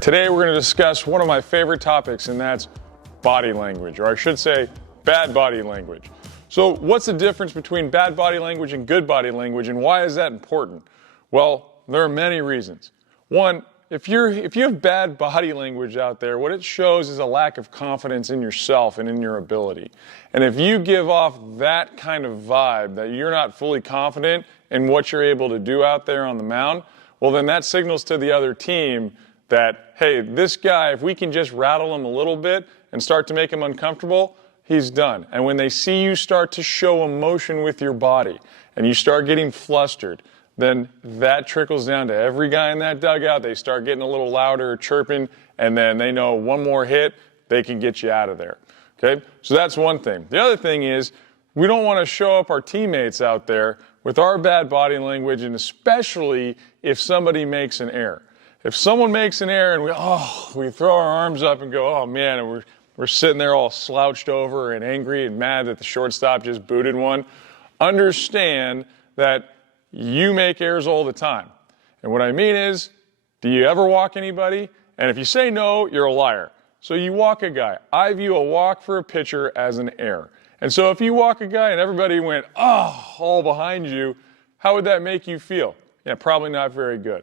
Today we're going to discuss one of my favorite topics, and that's body language, or I should say bad body language. So what's the difference between bad body language and good body language, and why is that important? Well, there are many reasons. One, if you have bad body language out there, what it shows is a lack of confidence in yourself and in your ability. And if you give off that kind of vibe that you're not fully confident in what you're able to do out there on the mound, well, then that signals to the other team that, hey, this guy, if we can just rattle him a little bit and start to make him uncomfortable, he's done. And when they see you start to show emotion with your body and you start getting flustered, then that trickles down to every guy in that dugout. They start getting a little louder, chirping, and then they know one more hit, they can get you out of there. Okay? So that's one thing. The other thing is, we don't want to show up our teammates out there with our bad body language, and especially if somebody makes an error. If someone makes an error and we throw our arms up and go, oh man, and we're sitting there all slouched over and angry and mad that the shortstop just booted one, understand that you make errors all the time. And what I mean is, do you ever walk anybody? And if you say no, you're a liar. So you walk a guy. I view a walk for a pitcher as an error. And so if you walk a guy and everybody went, all behind you, how would that make you feel? Yeah, probably not very good.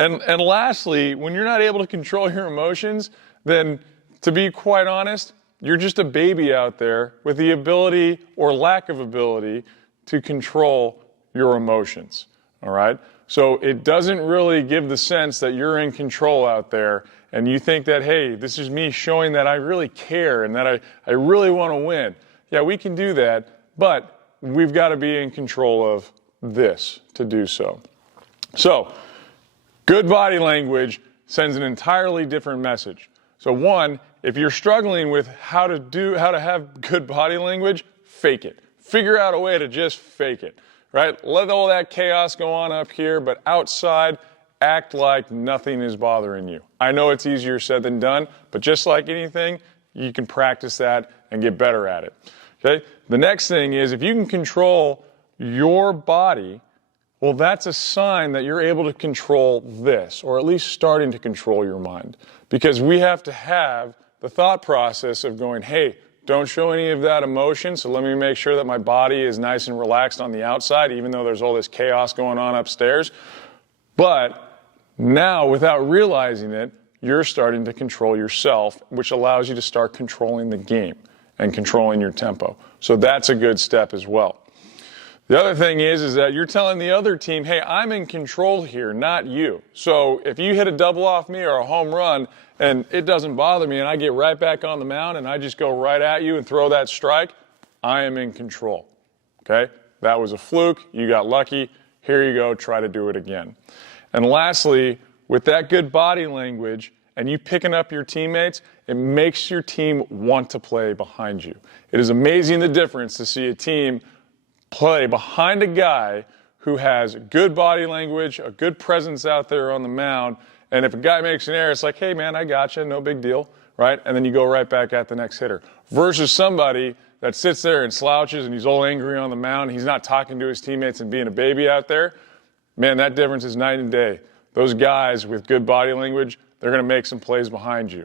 And lastly, when you're not able to control your emotions, then to be quite honest, you're just a baby out there with the ability or lack of ability to control your emotions, all right? So it doesn't really give the sense that you're in control out there and you think that, hey, this is me showing that I really care and that I really want to win. Yeah, we can do that, but we've got to be in control of this to do so. So, good body language sends an entirely different message. So one, if you're struggling with how to have good body language, fake it. Figure out a way to just fake it, right? Let all that chaos go on up here, but outside, act like nothing is bothering you. I know it's easier said than done, but just like anything, you can practice that and get better at it, okay? The next thing is, if you can control your body, well, that's a sign that you're able to control this, or at least starting to control your mind. Because we have to have the thought process of going, hey, don't show any of that emotion, so let me make sure that my body is nice and relaxed on the outside, even though there's all this chaos going on upstairs. But now, without realizing it, you're starting to control yourself, which allows you to start controlling the game and controlling your tempo. So that's a good step as well. The other thing is that you're telling the other team, hey, I'm in control here, not you. So if you hit a double off me or a home run and it doesn't bother me and I get right back on the mound and I just go right at you and throw that strike, I am in control, okay? That was a fluke. You got lucky. Here you go. Try to do it again. And lastly, with that good body language and you picking up your teammates, it makes your team want to play behind you. It is amazing the difference to see a team play behind a guy who has good body language, a good presence out there on the mound, and if a guy makes an error, it's like, hey man, I gotcha, no big deal, right? And then you go right back at the next hitter. Versus somebody that sits there and slouches and he's all angry on the mound, he's not talking to his teammates and being a baby out there. Man, that difference is night and day. Those guys with good body language, they're going to make some plays behind you,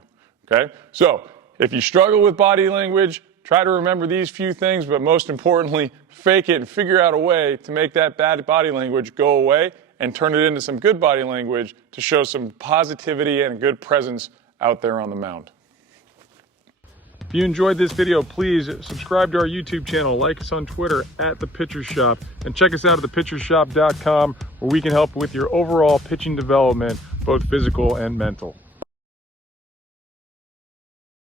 okay? So, if you struggle with body language, try to remember these few things, but most importantly, fake it and figure out a way to make that bad body language go away and turn it into some good body language to show some positivity and good presence out there on the mound. If you enjoyed this video, please subscribe to our YouTube channel, like us on Twitter @ThePitcherShop, and check us out at thepitchershop.com, where we can help with your overall pitching development, both physical and mental.